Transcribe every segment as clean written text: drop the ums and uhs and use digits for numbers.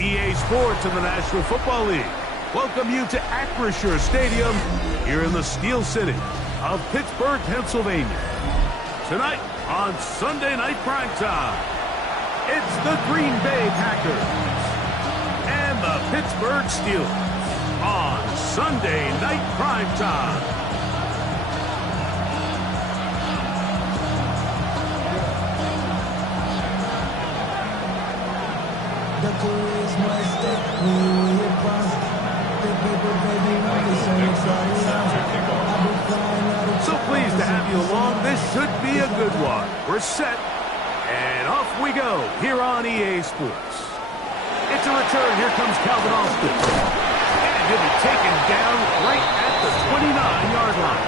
EA Sports and the National Football League welcome you to Acrisure Stadium here in the Steel City of Pittsburgh, Pennsylvania. Tonight on Sunday Night Primetime, it's the Green Bay Packers and the Pittsburgh Steelers on Sunday Night Primetime. So pleased to have you along. This should be a good one. We're set, and off we go here on EA Sports. It's a return. Here comes Calvin Austin. And he'll be taken down right at the 29-yard line.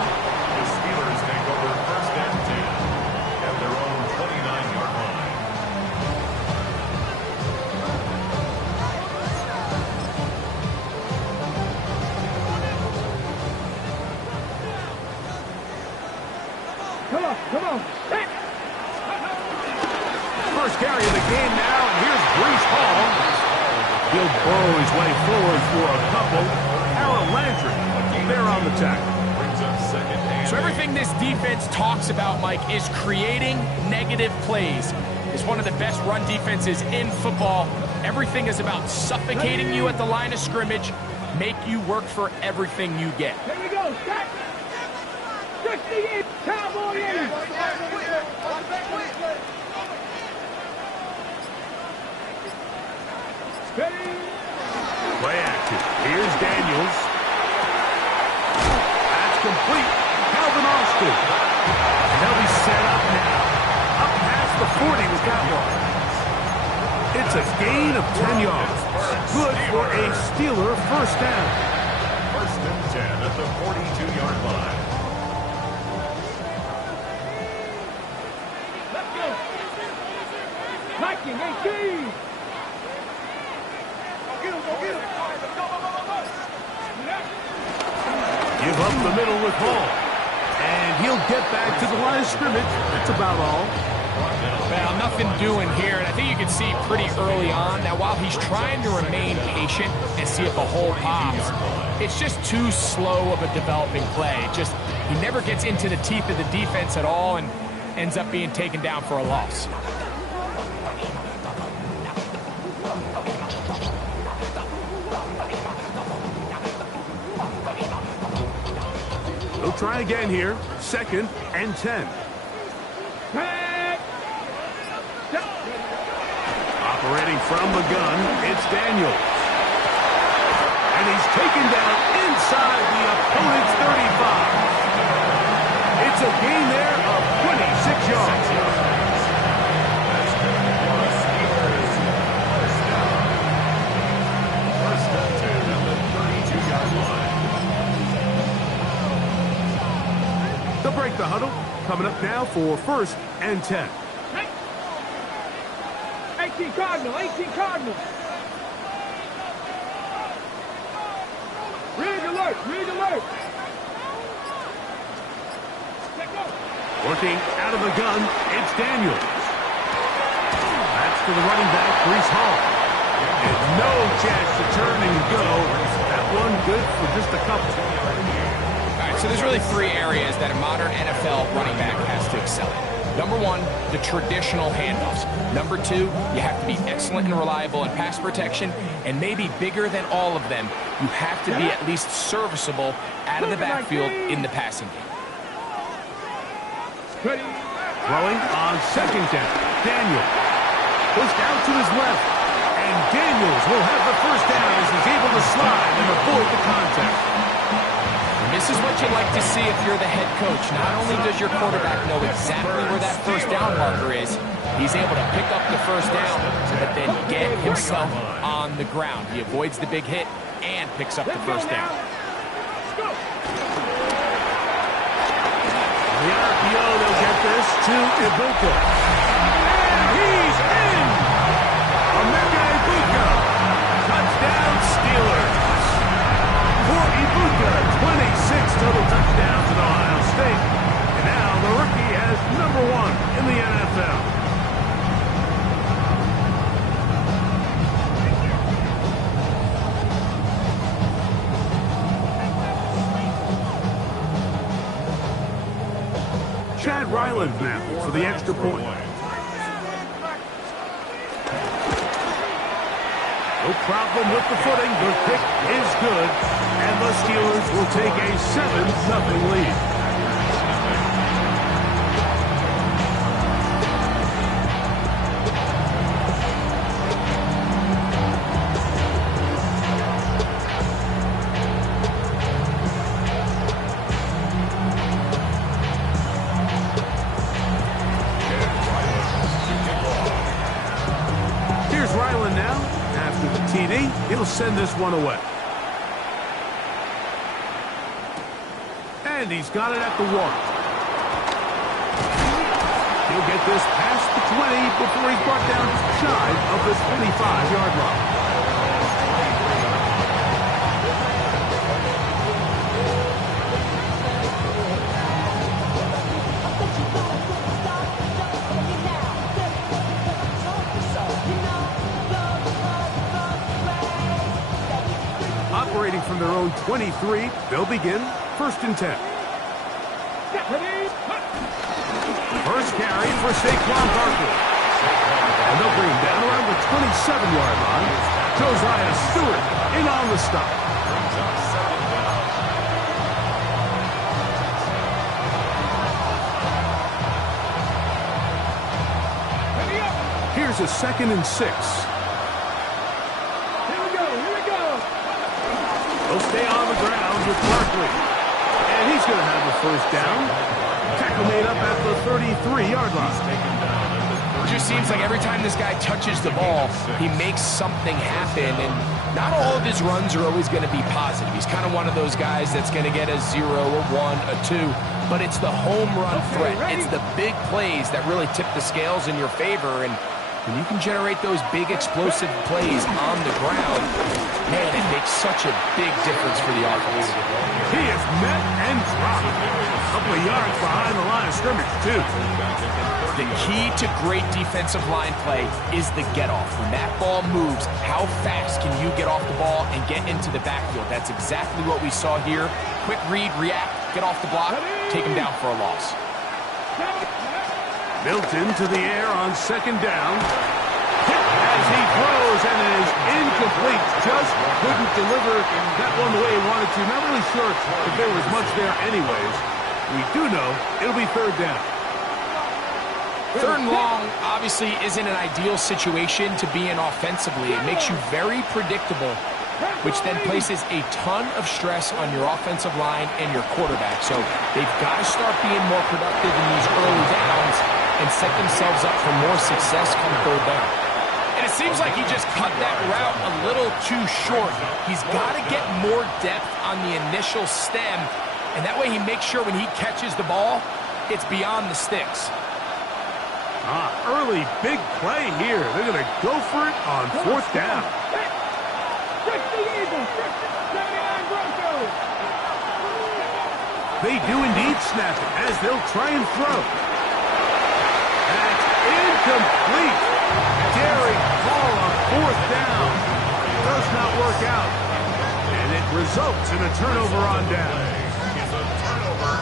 The Steelers take over first and 10 at their own 29-yard line. Come on. Hey. First carry of the game now, and here's Breece Hall. He'll burrow his way forward for a couple. Harold Landry, there on the tackle. Brings up second and So everything this defense talks about, Mike, is creating negative plays. It's one of the best run defenses in football. Everything is about suffocating you at the line of scrimmage, make you work for everything you get. Here we go. Start. 68. Cowboy in. Steady. Play action. Here's Daniels. That's complete. Calvin Austin. And they'll be set up now. Up past the 40 with that one. It's a gain of 10 yards. Good for a Steeler first down. first and 10 at the 42-yard line. Let's go. Viking 18. Give up the middle with Hall. And he'll get back to the line of scrimmage. That's about all. Well, nothing doing here, and I think you can see pretty early on that while he's trying to remain patient and see if a hole pops, it's just too slow of a developing play. He never gets into the teeth of the defense at all and ends up being taken down for a loss. They'll try again here. Second and 10. Operating from the gun, it's Daniels. And he's taken down inside the opponent's 35. It's a gain there of 26 yards. First and 10 at the 32-yard line. They'll break the huddle. Coming up now for first and 10. 18 Cardinal. Rig alert. Working out of the gun, it's Daniels. That's to the running back, Breece Hall. And no chance to turn and go. That one good for just a couple. All right, so there's really three areas that a modern NFL running back has to excel in. Number one, the traditional handoffs. Number two, you have to be excellent and reliable in pass protection. And maybe bigger than all of them, you have to be at least serviceable out of the backfield in the passing game. Throwing on second down. Daniels pushed out to his left. And Daniels will have the first down as he's able to slide and avoid the contact. This is what you like to see if you're the head coach. Not only does your quarterback know exactly where that first down marker is, he's able to pick up the first down, but then get himself on the ground. He avoids the big hit and picks up the first down. The RPO, they'll get this to Ibuka. And he's in! Emeka Ibuka. Touchdown, Steelers. For Ibuka, 26 total touchdowns at Ohio State. And now the rookie has number one in the NFL. Ryland now for the extra point. No problem with the footing. The kick is good. And the Steelers will take a 7-0 lead. Here's Ryland now. After the TD, he'll send this one away. And he's got it at the 1. He'll get this past the 20 before he's brought down shy of the 25-yard line. Operating from their own 23, they'll begin 1st and 10. First carry for Saquon Barkley. And they'll bring him down around the 27-yard line. Josiah Stewart in on the stop. Here's a 2nd and 6. He'll stay on the ground with Barkley. And he's going to have the 1st down. Tackle made up at the 33-yard line. It just seems like every time this guy touches the ball, he makes something happen. And not all of his runs are always going to be positive. He's kind of one of those guys that's going to get a 0, a 1, a 2. But it's the home run threat. It's the big plays that really tip the scales in your favor. And when you can generate those big explosive plays on the ground, man, it makes such a big difference for the offense. He is met and dropped. A couple of yards behind the line of scrimmage, too. The key to great defensive line play is the get-off. When that ball moves, how fast can you get off the ball and get into the backfield? That's exactly what we saw here. Quick read, react, get off the block, take him down for a loss. Milton to the air on 2nd down. Hit as he throws, and it is incomplete. Just couldn't deliver that one the way he wanted to. Not really sure if there was much there anyways. We do know it'll be 3rd down. 3rd and long obviously isn't an ideal situation to be in offensively. It makes you very predictable, which then places a ton of stress on your offensive line and your quarterback. So they've got to start being more productive in these early downs and set themselves up for more success come 3rd down. And it seems like he just cut that route a little too short. He's got to get more depth on the initial stem, and that way he makes sure when he catches the ball, it's beyond the sticks. Early big play here. They're going to go for it on 4th down. They do indeed snap it as they'll try and throw. That's incomplete. Derek Hall on 4th down. Does not work out. And it results in a turnover on down.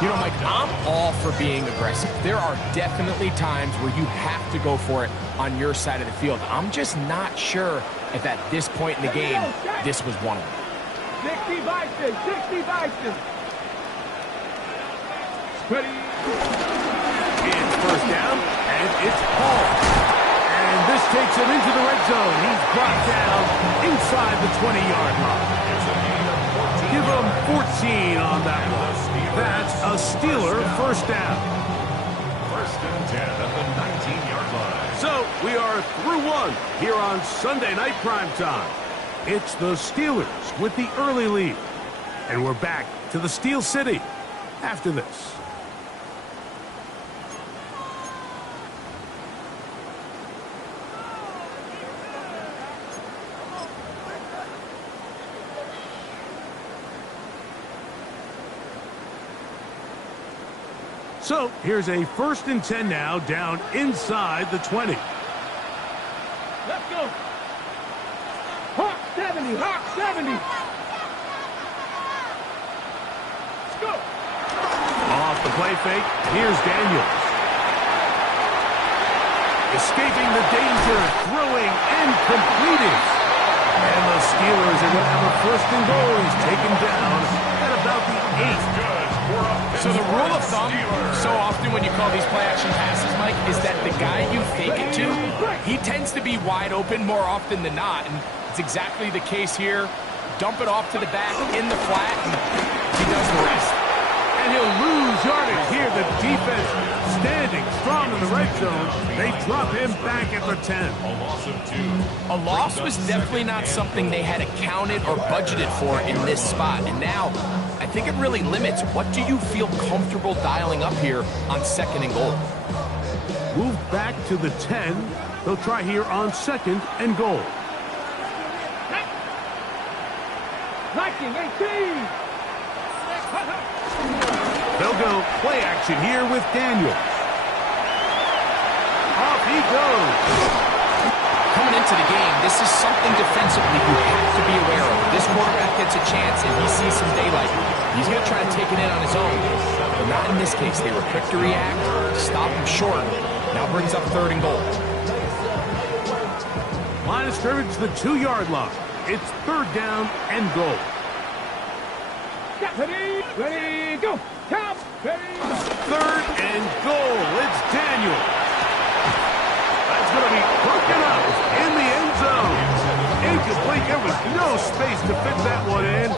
You know, Mike, I'm all for being aggressive. There are definitely times where you have to go for it on your side of the field. I'm just not sure if at this point in the game, this was one of them. 60 Bison, 60 Bison. It's 1st down, and it's Hall. And this takes him into the red zone. He's brought down inside the 20-yard line. Give him 14 on that one. That's a Steeler 1st down. 1st and 10 at the 19-yard line. So we are through 1 here on Sunday Night Primetime. It's the Steelers with the early lead. And we're back to the Steel City after this. So here's a 1st and 10 now, down inside the 20. Let's go. Hawk 70, Hawk 70. Let's go. Off the play fake, here's Daniels. escaping the danger, throwing and completing. And the Steelers are going to have a first and goal. He's taken down at about the 8. So the rule of thumb, so often when you call these play-action passes, Mike, is that the guy you fake it to, he tends to be wide open more often than not. And it's exactly the case here. Dump it off to the back in the flat, and he does the rest. And he'll lose yardage here. The defense standing strong in the red zone. They drop him back at the 10. A loss of 2. A loss was definitely not something they had accounted or budgeted for in this spot. And now, I think it really limits what do you feel comfortable dialing up here on second and goal. Move back to the 10. They'll try here on second and goal. 19-18. They'll go play action here with Daniels. Off he goes. Coming into the game, this is something defensively you have to be aware of. This quarterback gets a chance and he sees some daylight. He's going to try to take it in on his own. But not in this case. They were quick to react, stop him short. Now brings up third and goal. Line of scrimmage to the 2-yard line. It's third down and goal. Ready, ready, go. Count, ready. Third and goal. It's Daniel. That's going to be broken up in the end zone. Incomplete. There was no space to fit that one in.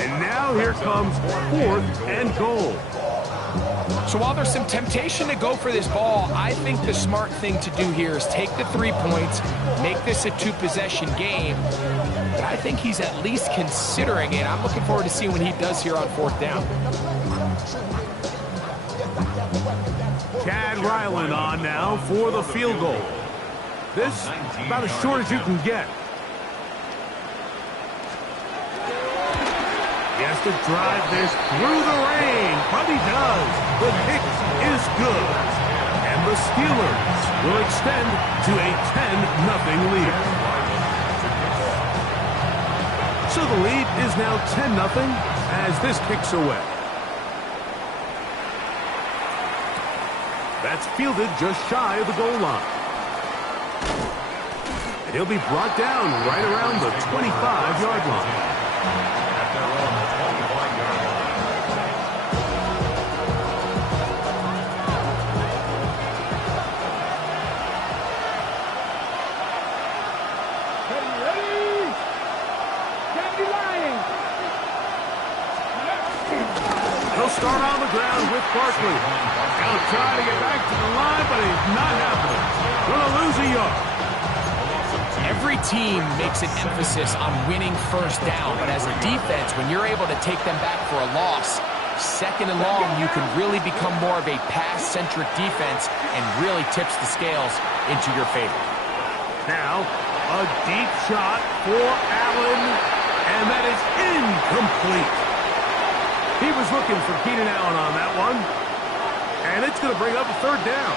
And now here comes fourth and goal. So while there's some temptation to go for this ball, I think the smart thing to do here is take the 3 points, make this a 2-possession game. But I think he's at least considering it. I'm looking forward to seeing what he does here on fourth down. Chad Ryland on now for the field goal. This about as short as you can get. He has to drive this through the rain, but he does. The kick is good. And the Steelers will extend to a 10-0 lead. So the lead is now 10-0 as this kicks away. That's fielded just shy of the goal line. And he'll be brought down right around the 25-yard line. Start on the ground with Barkley. He'll try to get back to the line, but it's not happening. Gonna lose a yard. Every team makes an emphasis on winning first down, but as a defense, when you're able to take them back for a loss, second and long, you can really become more of a pass-centric defense and really tips the scales into your favor. Now, a deep shot for Allen, and that is incomplete. He was looking for Keenan Allen on that one. And it's going to bring up a third down.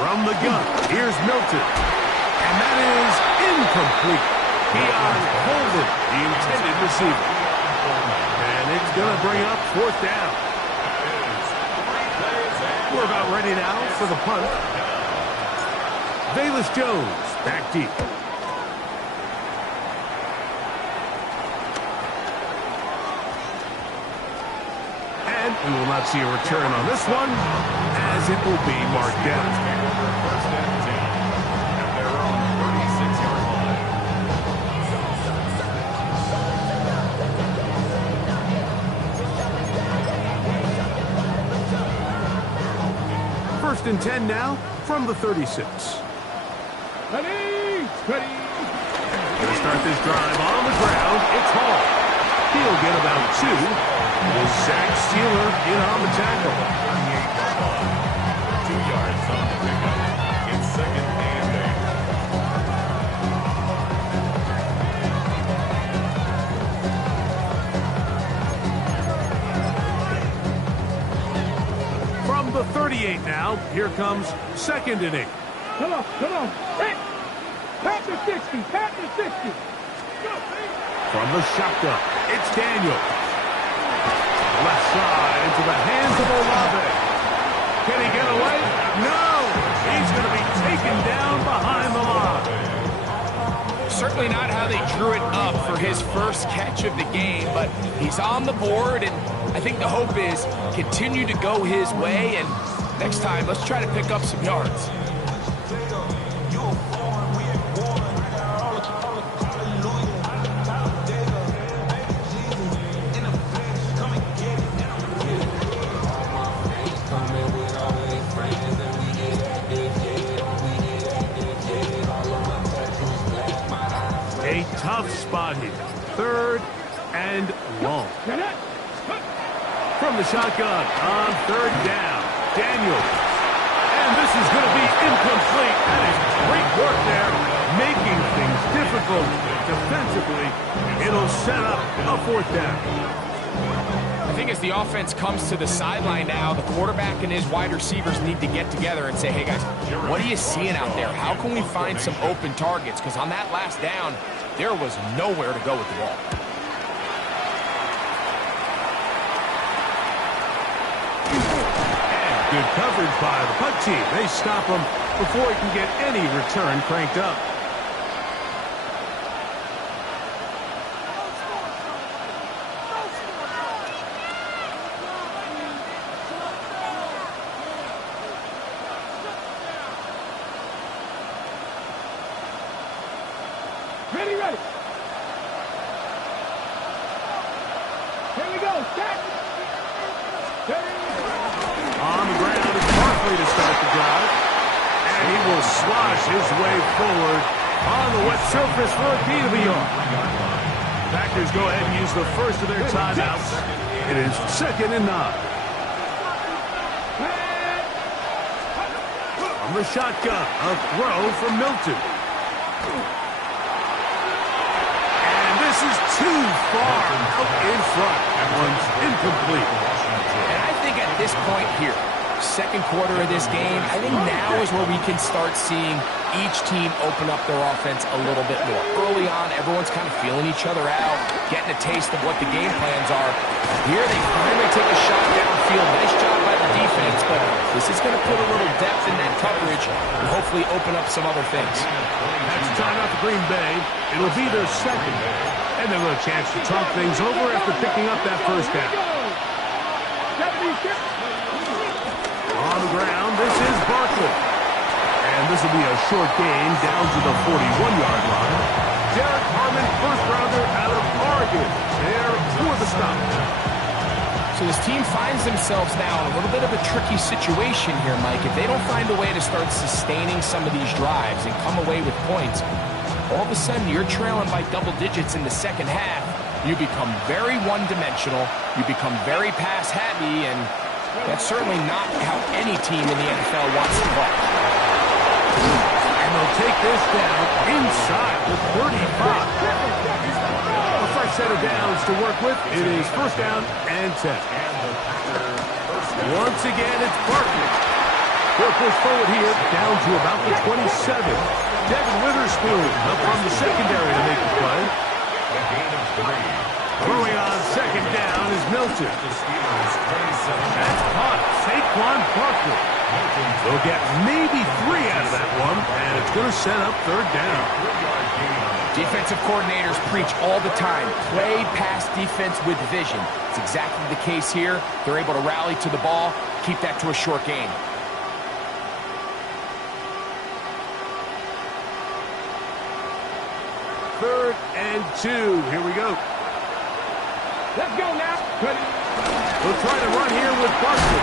From the gun, here's Milton. And that is incomplete. Keon Holden, the intended receiver. And it's going to bring up fourth down. We're about ready now for the punt. Velus Jones back deep. We will not see a return on this one, as it will be marked down. First and 10 at their own 36-yard line. First and 10 now from the 36. Ready, ready. Going to start this drive on the ground. It's Hall. He'll get about 2. The sack Steeler in on the tackle. 2 yards on the pickup. It's second and 8. From the 38 now, here comes second and 8. Come on, come on. Hey, pat the 60, pat the 60. Go, from the shotgun, it's Daniel. Left side into the hands of Olave. taken down behind the line. Certainly not how they drew it up for his first catch of the game, but he's on the board, and I think the hope is continue to go his way, and next time, let's try to pick up some yards. A tough spot here. 3rd and long. From the shotgun on 3rd down. Daniels. And this is going to be incomplete. That is great work there, making things difficult defensively. It'll set up a 4th down. I think as the offense comes to the sideline now, the quarterback and his wide receivers need to get together and say, hey guys, what are you seeing out there? How can we find some open targets? Because on that last down, there was nowhere to go with the ball. And good coverage by the punt team. They stop him before he can get any return cranked up. Ready. Here we go. Set. On the ground is Barkley to start the drive. And he will slosh his way forward on the wet surface for a gain of a yard. Packers go ahead and use the first of their timeouts. It is 2nd and 9. From the shotgun, a throw from Milton. This is too far out in front. That one's incomplete. And I think at this point here, 2nd quarter of this game, I think now is where we can start seeing each team open up their offense a little bit more. Early on, everyone's kind of feeling each other out, getting a taste of what the game plans are. Here they finally take a shot downfield. Nice job by the defense, but this is going to put a little depth in that coverage and hopefully open up some other things. That's time out for Green Bay. It'll be their 2nd. And they'll have a chance to talk things over after picking up that 1st down. On the ground, this is Barkley. And this will be a short gain down to the 41-yard line. Derek Harmon, first-rounder out of Oregon, there for the stop. So this team finds themselves now in a little bit of a tricky situation here, Mike. If they don't find a way to start sustaining some of these drives and come away with points, all of a sudden you're trailing by double digits in the 2nd half. You become very one-dimensional. You become very pass-heavy, and that's certainly not how any team in the NFL wants to play. And they'll take this down inside the 35. A fresh set of downs to work with. It is 1st down and 10. Once again, it's Barkley. They'll push forward here down to about the 27. Devin Witherspoon up from the secondary to make the play. Throwing on 2nd down is Milton. That's caught. Saquon Barkley. They'll get maybe 3 out of that one, and it's going to set up 3rd down. Defensive coordinators preach all the time, play pass defense with vision. It's exactly the case here. They're able to rally to the ball, keep that to a short gain. Third and 2. Here we go. Let's go now. We'll try to run here with Barkley.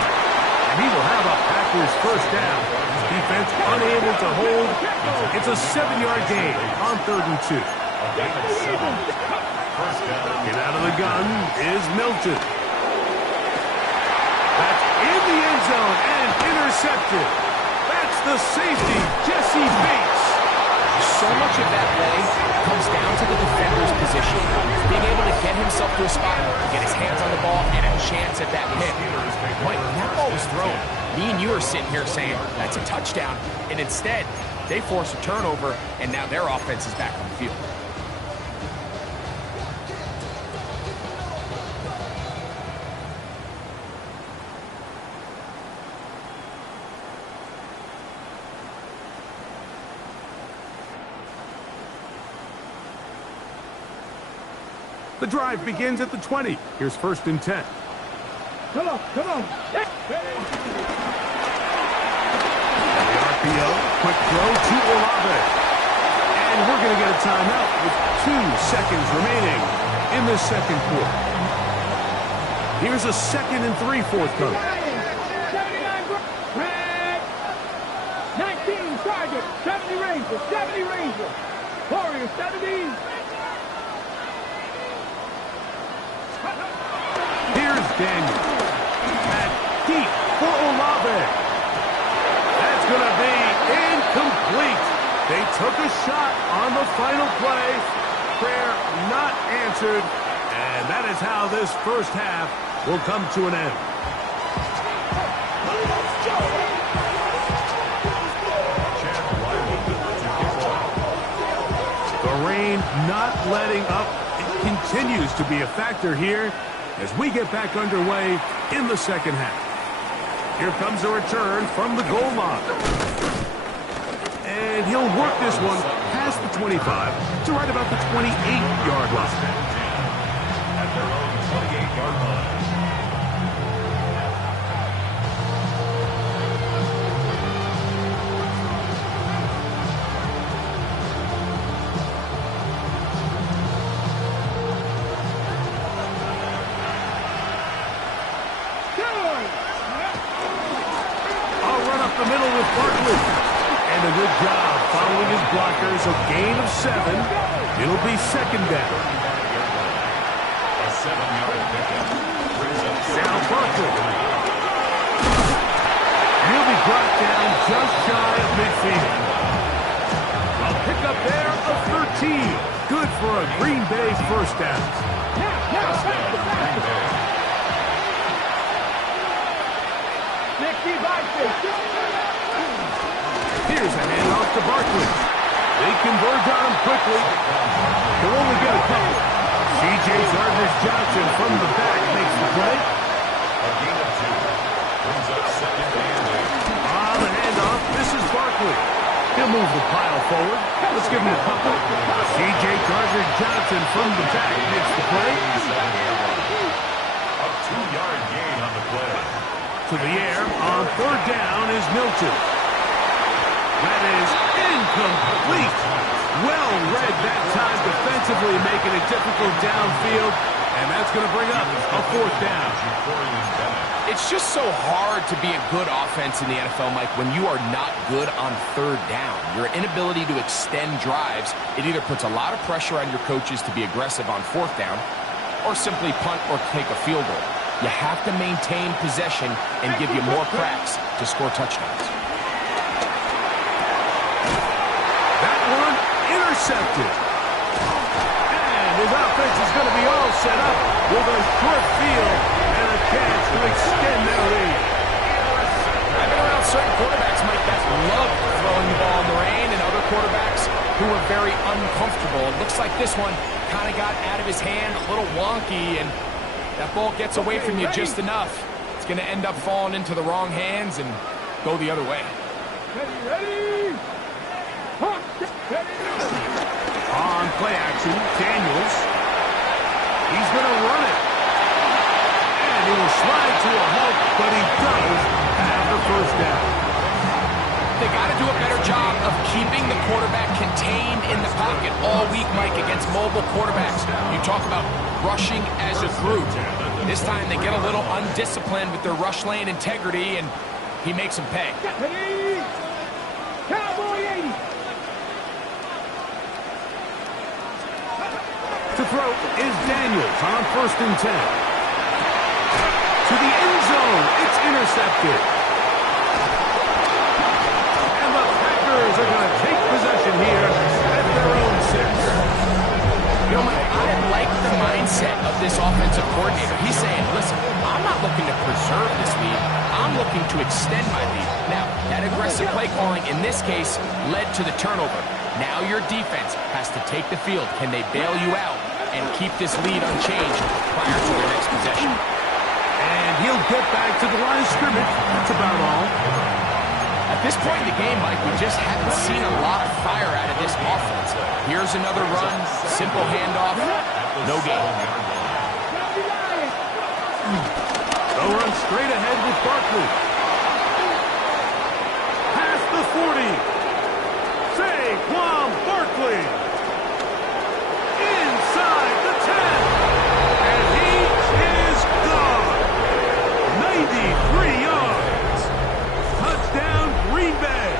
And he will have a Packers 1st down. Defense unable to hold. It's a 7-yard gain on 3rd and 2. Get out of the gun is Milton. That's in the end zone and intercepted. That's the safety, Jesse Bates. So much of that play comes down to the defender's position. Being able to get himself to a spot, get his hands on the ball, and a chance at that pick. But when that ball was thrown, me and you are sitting here saying, that's a touchdown. And instead, they force a turnover, and now their offense is back on the field. The drive begins at the 20. Here's 1st and 10. Come on, come on. The RPO, quick throw to Olave. And we're going to get a timeout with 2 seconds remaining in this second quarter. Here's a 2nd and 3 forthcoming. 19 target, 70 Rangers, 70 Rangers. Warriors, 70. Here's Daniel. At deep for Olave. That's going to be incomplete. They took a shot on the final play. Prayer not answered. And that is how this first half will come to an end. The rain not letting up. It continues to be a factor here as we get back underway in the second half. Here comes a return from the goal line. And he'll work this one past the 25 to right about the 28-yard line. At their own 28-yard line. The middle with Barkley. And a good job following his blockers. A gain of 7. It'll be 2nd down. A 7-yard pickup. Now Barkley. He'll be brought down just shy of midfield. A pickup there of 13. Good for a Green Bay first down. Here's a handoff to Barkley. They converge on him quickly. They'll only get a couple. C.J. Gardner-Johnson from the back makes the play. A gain of 2. Brings up 2nd and 8. On the handoff, this is Barkley. He'll move the pile forward. Let's give him a couple. C.J. Gardner-Johnson from the back makes the play. A 2-yard gain on the play. To the air on 3rd down is Milton. That is incomplete. Well read that time defensively, making it difficult downfield. And that's going to bring up a 4th down. It's just so hard to be a good offense in the NFL, Mike, when you are not good on 3rd down. Your inability to extend drives, it either puts a lot of pressure on your coaches to be aggressive on 4th down or simply punt or take a field goal. You have to maintain possession and give you more cracks to score touchdowns. That one intercepted. And his offense is going to be all set up with a short field and a chance to extend their lead. I've been around certain quarterbacks, Mike, that love throwing the ball in the rain, and other quarterbacks who are very uncomfortable. It looks like this one kind of got out of his hand, a little wonky, and that ball gets away from you just enough. It's going to end up falling into the wrong hands and go the other way. Ready? On play action, Daniels. He's going to run it. And he will slide to a halt, but he does have the 1st down. They got to do a better job of keeping the quarterback contained in the pocket all week, Mike, against mobile quarterbacks. You talk about rushing as a group. This time they get a little undisciplined with their rush lane integrity, and he makes them pay. Cowboy 80. To throw is Daniels on 1st and 10. To the end zone. It's intercepted. And the Packers are going to take possession here at their own 6. You know, Mike, I like the mindset of this offensive coordinator. He's saying, listen, I'm not looking to preserve this lead. I'm looking to extend my lead. Now, that aggressive play calling in this case led to the turnover. Now your defense has to take the field. Can they bail you out and keep this lead unchanged prior to their next possession? And he'll get back to the line of scrimmage. That's about all. At this point in the game, Mike, we just haven't seen a lot of fire out of this offense. Here's another run, simple handoff. No gain. They'll run straight ahead with Barkley. Past the 40. Saquon Barkley. Inside the 10. And he is gone. 93 yards. Touchdown, Green Bay.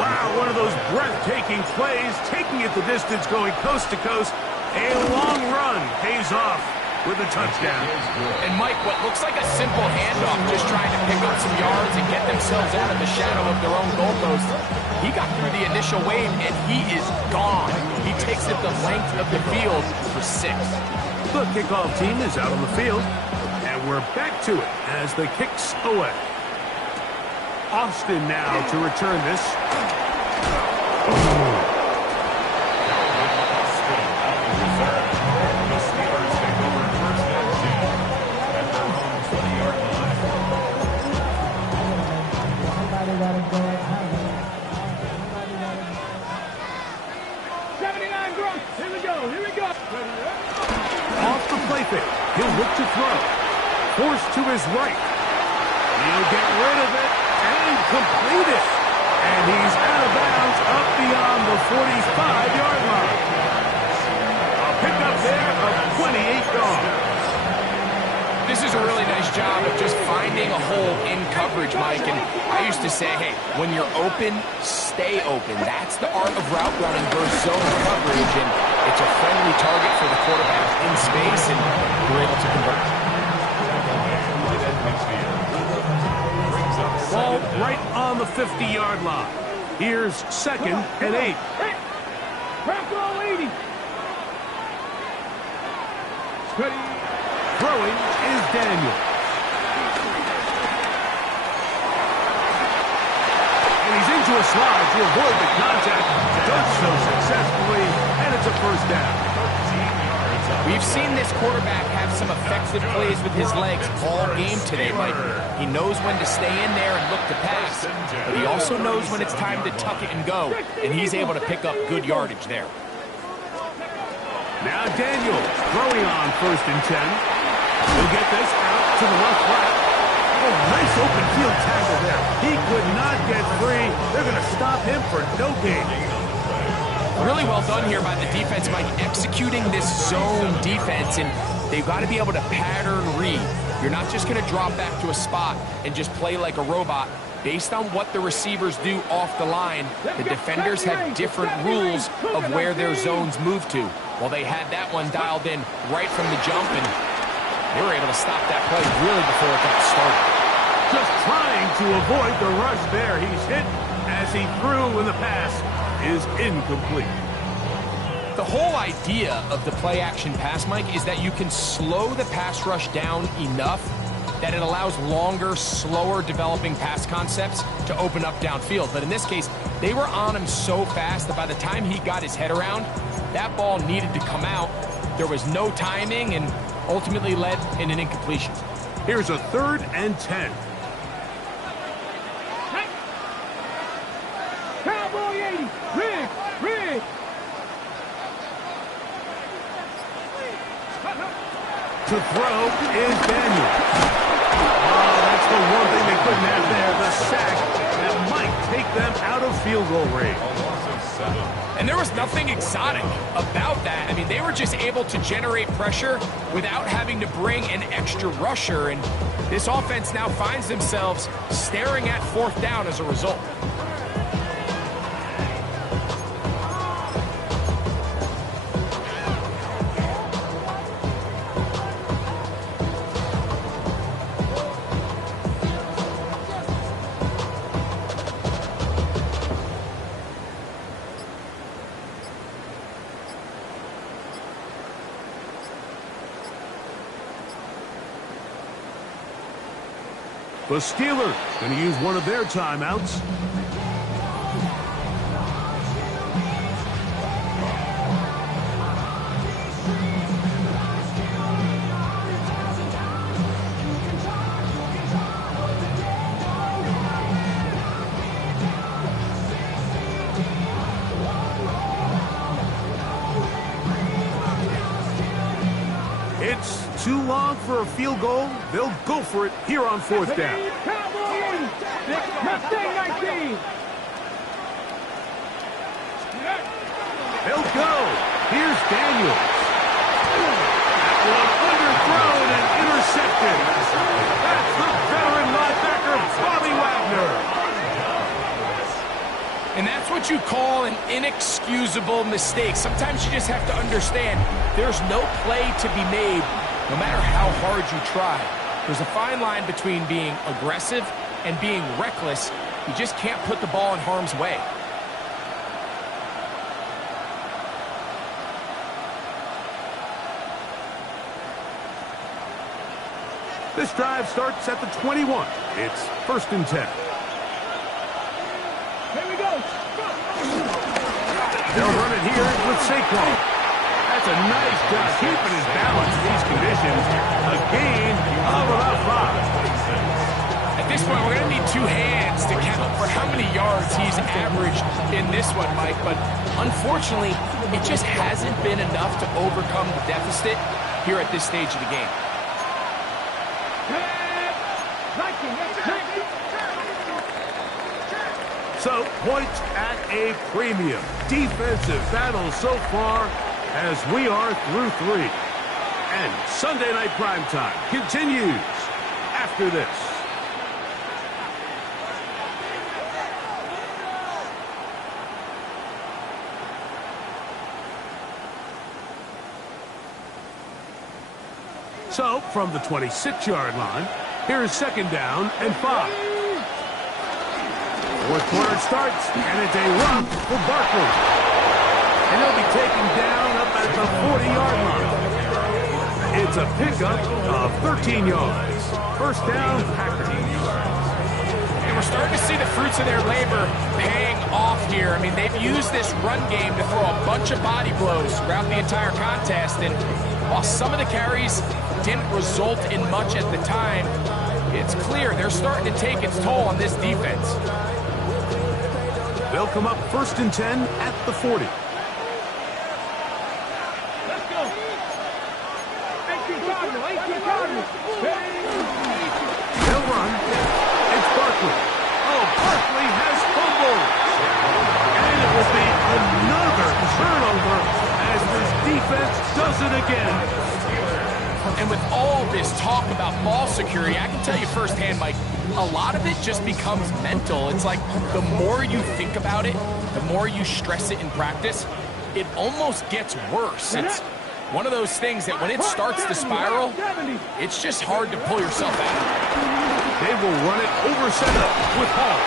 Wow, one of those breathtaking plays, taking it the distance, going coast to coast. A long run pays off with a touchdown. And Mike, what looks like a simple handoff, just trying to pick up some yards and get themselves out of the shadow of their own goalpost. He got through the initial wave, and he is gone. He takes it the length of the field for 6. The kickoff team is out on the field, and we're back to it as the kicks away. Austin now to return this. He'll look to throw. Forced to his right. He'll get rid of it and complete it. And he's out of bounds up beyond the 45-yard line. A pickup there of 28 yards. This is a really nice job of just finding a hole in coverage, Mike. And I used to say, hey, when you're open, stay open. That's the art of route running versus zone coverage. And it's a friendly target for the quarterback in space, and we're able to convert. Ball right on the 50-yard line. Here's 2nd and 8. Crack all 80. Steady. Throwing is Daniel. And he's into a slide to avoid the contact. Does so successfully, and it's a first down. We've seen this quarterback have some effective plays with his legs all game today, Mike. He knows when to stay in there and look to pass, but he also knows when it's time to tuck it and go, and he's able to pick up good yardage there. Now Daniel throwing on 1st and 10. He'll get this out to the left flat. Oh, nice open field tackle there. He could not get free. They're going to stop him for no gain. Really well done here by the defense, Mike, executing this zone defense, and they've got to be able to pattern read. You're not just going to drop back to a spot and just play like a robot. Based on what the receivers do off the line, the defenders have different rules of where their zones move to. Well, they had that one dialed in right from the jump, and they were able to stop that play really before it got started. Just trying to avoid the rush there. He's hit as he threw when the pass is incomplete. The whole idea of the play-action pass, Mike, is that you can slow the pass rush down enough that it allows longer, slower developing pass concepts to open up downfield. But in this case, they were on him so fast that by the time he got his head around, that ball needed to come out. There was no timing and ultimately led in an incompletion. Here's a 3rd and 10. Cowboy 80. Rig. To throw is Daniel. Oh, that's the one thing they couldn't have there, the sack that might take them out of field goal range. And there was nothing exotic about that. I mean, they were just able to generate pressure without having to bring an extra rusher, and this offense now finds themselves staring at 4th down as a result. The Steelers going to use one of their timeouts. gone for a field goal, they'll go for it here on fourth down. Cowboys! Mustang 19! They'll go. Here's Daniels. That one underthrown and intercepted. That's the veteran linebacker, Bobby Wagner. And that's what you call an inexcusable mistake. Sometimes you just have to understand there's no play to be made, no matter how hard you try. There's a fine line between being aggressive and being reckless. You just can't put the ball in harm's way. This drive starts at the 21. It's 1st and 10. Here we go. They'll run it here with Saquon. That's a nice job keeping his balance in these conditions. A gain of about 5. At this point, we're going to need 2 hands to count for how many yards he's averaged in this one, Mike. But unfortunately, it just hasn't been enough to overcome the deficit here at this stage of the game. So, points at a premium. Defensive battle so far as we are through 3. And Sunday Night Primetime continues after this. So, from the 26-yard line, here is 2nd down and 5. Fourth quarter starts, and it's a run for Barkley. And he'll be taken down up at the 40-yard line. It's a pickup of 13 yards. 1st down, Packers. And we're starting to see the fruits of their labor paying off here. I mean, they've used this run game to throw a bunch of body blows throughout the entire contest. And while some of the carries didn't result in much at the time, it's clear they're starting to take its toll on this defense. They'll come up 1st and 10 at the 40. Let's go. 18 Cardinals. They'll run. It's Barkley. Oh, Barkley has fumbled. And it will be another turnover as this defense does it again. And with all this talk about ball security, I can tell you firsthand, Mike, a lot of it just becomes mental. It's like the more you think about it, the more you stress it in practice, it almost gets worse. It's one of those things that when it starts to spiral, it's just hard to pull yourself out of it. They will run it over center with Hall.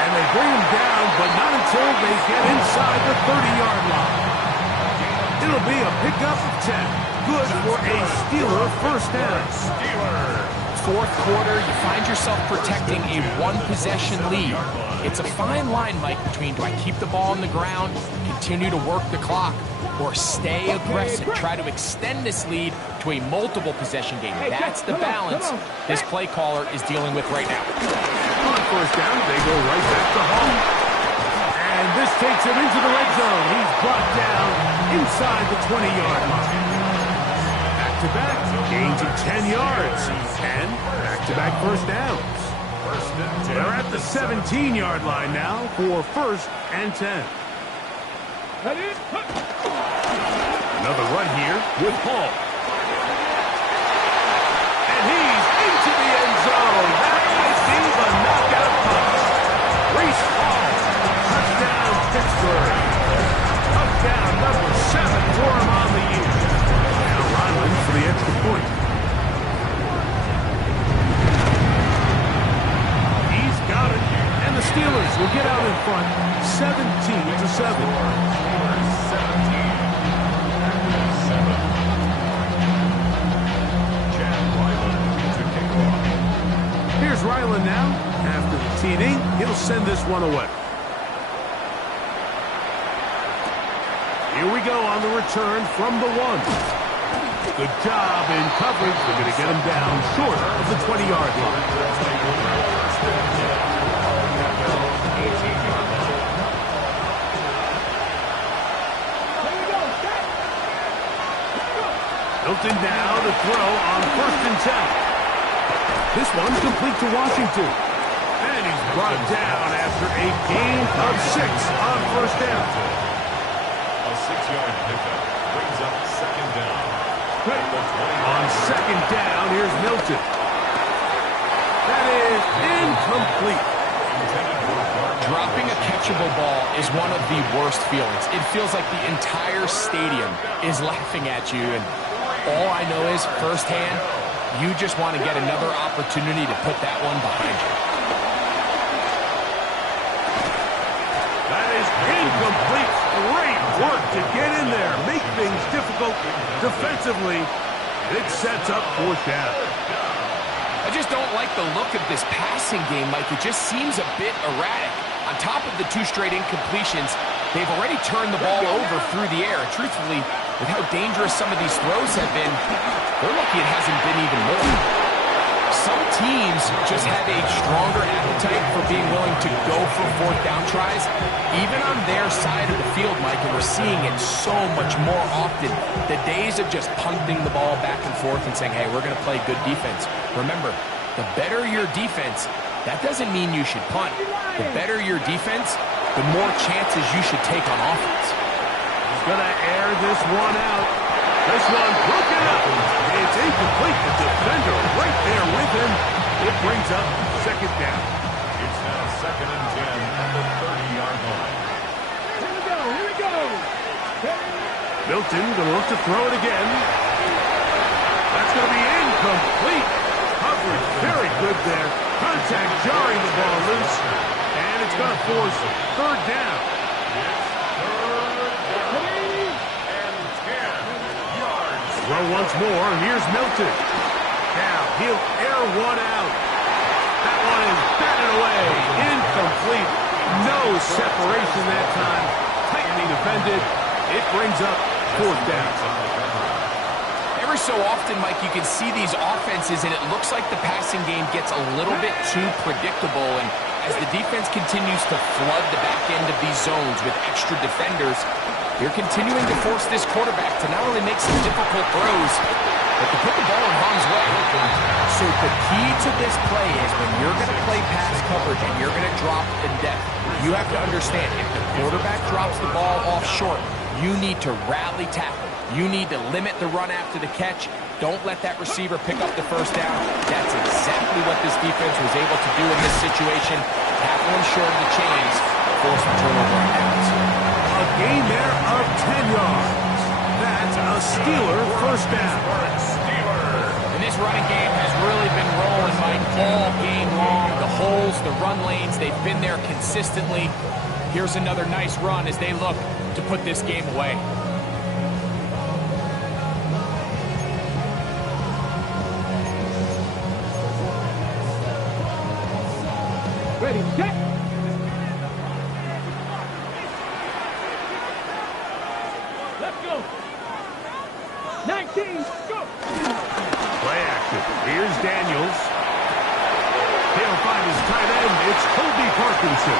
And they bring him down, but not until they get inside the 30-yard line. It'll be a pickup of 10. Good for a Steeler 1st down. Fourth quarter, you find yourself protecting a 1-possession lead. It's a fine line, Mike, between do I keep the ball on the ground, continue to work the clock, or stay aggressive, try to extend this lead to a multiple possession game. That's the balance this play caller is dealing with right now. On 1st down, they go right back to Hall. And this takes him into the red zone. He's brought down inside the 20-yard line. Back-to-back gains of 10 yards. And back-to-back 1st downs. They're at the 17-yard line now for 1st and 10. Another run here with Hall. And he's into the end zone. That might be the knockout punch. Breece Hall. Touchdown, Pittsburgh. Touchdown number 7 for him on the year. Now Ryland for the extra point. He's got it. And the Steelers will get out in front 17-7. Here's Ryland now. After the TD, he'll send this one away. Here we go on the return from the 1. Good job in coverage. They're going to get him down short of the 20-yard line. Hilton now to throw on 1st and 10. This one's complete to Washington. And he's brought down after a gain of 6 on 1st down. A 6-yard pickup brings up 2nd down. On 2nd down, here's Milton. That is incomplete. Dropping a catchable ball is one of the worst feelings. It feels like the entire stadium is laughing at you, and all I know is firsthand, you just want to get another opportunity to put that one behind you. That is incomplete. Great work to get in there, make things difficult defensively. It sets up 4th down. I just don't like the look of this passing game, Mike. It just seems a bit erratic. On top of the 2 straight incompletions, they've already turned the ball over through the air. Truthfully, with how dangerous some of these throws have been, they're lucky it hasn't been even more. Some teams just have a stronger appetite for being willing to go for 4th down tries, even on their side of the field, Mike, and we're seeing it so much more often. The days of just punting the ball back and forth and saying, hey, we're going to play good defense. Remember, the better your defense, that doesn't mean you should punt. The better your defense, the more chances you should take on offense. He's going to air this one out. This one broken up. It's incomplete. The defender right there with him. It brings up 2nd down. It's now 2nd and 10 at the 30-yard line. Here we go. Here we go. Milton going to look to throw it again. That's going to be incomplete. Coverage very good there. Contact jarring the ball loose. And it's going to force 3rd down. Throw once more. Here's Milton. Now he'll air one out. That one is batted away. Incomplete. No separation that time. Tightly defended. It brings up 4th down. Every so often, Mike, you can see these offenses, and it looks like the passing game gets a little bit too predictable. And as the defense continues to flood the back end of these zones with extra defenders, they're continuing to force this quarterback to not only make some difficult throws, but to put the ball in harm's way. So the key to this play is when you're going to play pass coverage and you're going to drop in depth, you have to understand if the quarterback drops the ball off short, you need to rally tackle. You need to limit the run after the catch. Don't let that receiver pick up the 1st down. That's exactly what this defense was able to do in this situation. Tackle him short of the chains, force the turnover on downs. A gain there of 10 yards. That's a Steeler 1st down. And this running game has really been rolling, Mike, all game long. The holes, the run lanes, they've been there consistently. Here's another nice run as they look to put this game away. Ready, set. Let's go. 19, go. Play action. Here's Daniels. He'll find his tight end. It's Colby Parkinson.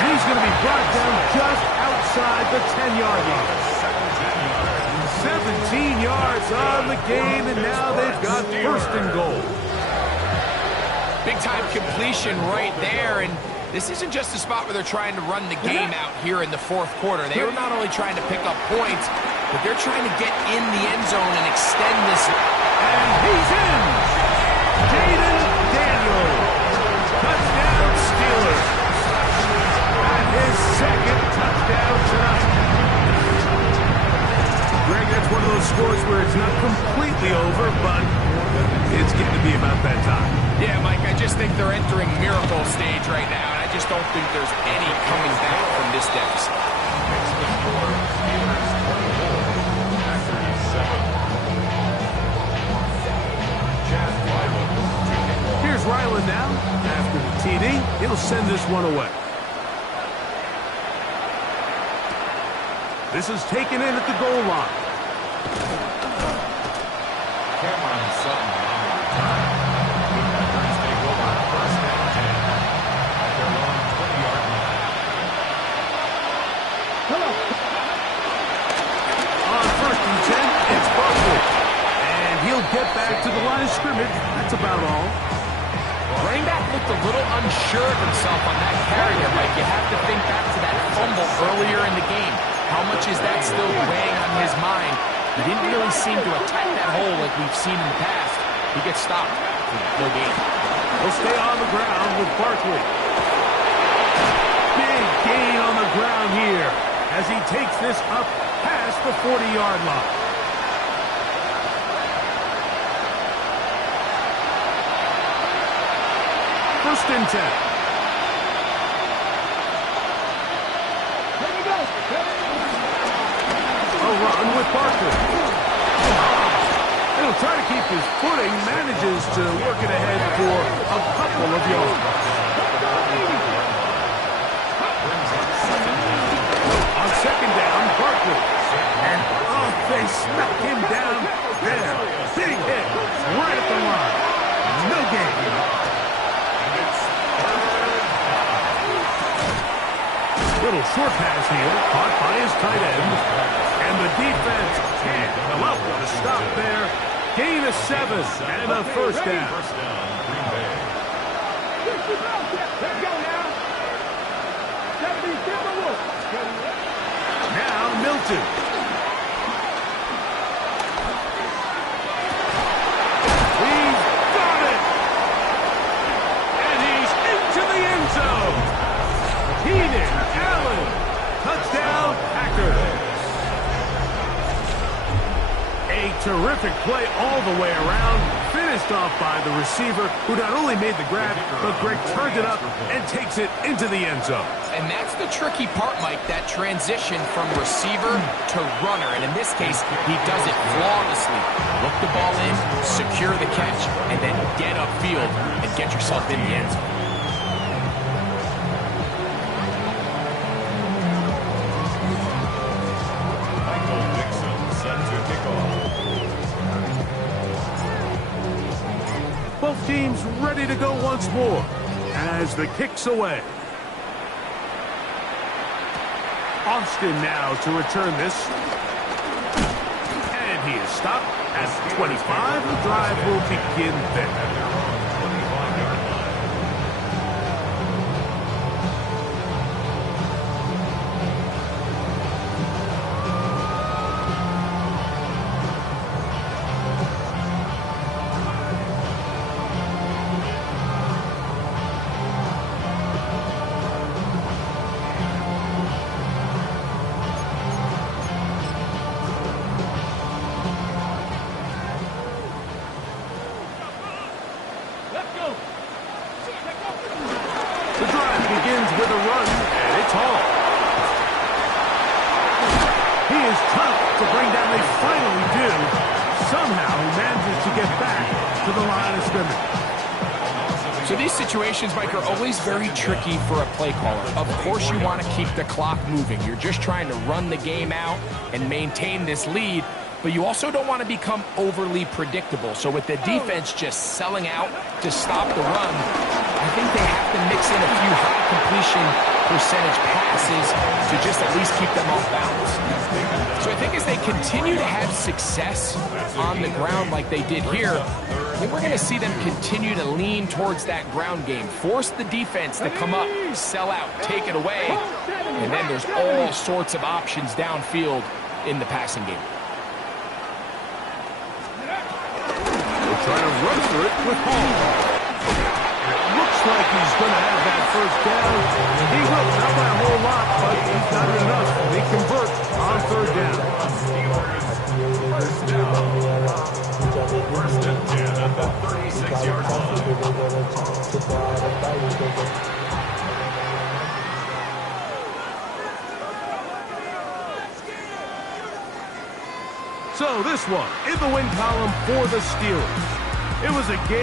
And he's going to be brought down just outside the 10-yard line. 17 yards on the game, and now they've got 1st and goal. Big-time completion right there, and this isn't just a spot where they're trying to run the game out here in the 4th quarter. They are not only trying to pick up points, but they're trying to get in the end zone and extend this. And he's in! Jayden Daniels. Touchdown Steelers. And his 2nd touchdown tonight. Greg, that's one of those scores where it's not completely over, but it's getting to be about that time. Yeah, Mike, I just think they're entering miracle stage right now, and I just don't think there's any coming back from this deficit. Makes the score Steelers 21 at 37. Chad Ryland to kick off. Here's Ryland now. After the TD, he'll send this one away. This is taken in at the goal line. Cameron Sutton on the return. The Packers take over 1st and 10 at their own 20-yard line. On 1st and 10, it's Barkley. And he'll that's about all. Running back looked a little unsure of himself on that carry there, Mike. You have to think back to that fumble earlier in the game. How much is that still weighing on his mind? He didn't really seem to attack that hole like we've seen in the past. He gets stopped for the game. He'll stay on the ground with Barkley. Big gain on the ground here as he takes this up past the 40-yard line. First and 10. A run with Barkley. He'll try to keep his footing, manages to work it ahead for a couple of yards. On second down, Barkley. And they smack him down there. Big hit right at the line. No gain. Little short pass here, caught by his tight end. And the defense can't come up with a stop there. Gain of 7 and a first down. Green Bay. Let's go now. Now Milton. He's got it. And he's into the end zone. Keenan Allen. Touchdown, Packers. A terrific play all the way around, finished off by the receiver, who not only made the grab, but Greg turned it up and takes it into the end zone. And that's the tricky part, Mike, that transition from receiver to runner. And in this case, he does it flawlessly. Look the ball in, secure the catch, and then get upfield and get yourself in the end zone. Both teams ready to go once more as the kick's away. Austin now to return this. And he is stopped at 25. The drive will begin there. The drive begins with a run, and it's home. He is tough to bring down. They finally do. Somehow he manages to get back to the line of scrimmage. So these situations, Mike, are always very tricky for a play caller. Of course you want to keep the clock moving. You're just trying to run the game out and maintain this lead, but you also don't want to become overly predictable. So with the defense just selling out to stop the run, I think they have to mix in a few high completion percentage passes to just at least keep them off balance. So I think as they continue to have success on the ground like they did here, I think we're going to see them continue to lean towards that ground game, force the defense to come up, sell out, take it away, and then there's all sorts of options downfield in the passing game. They'll try to run through it with Hall. Looks like he's going to have that first down. He will, not by a whole lot, but he's got it enough. They convert on third down. First and 10 at the 36-yard line. So this one in the win column for the Steelers. It was a game.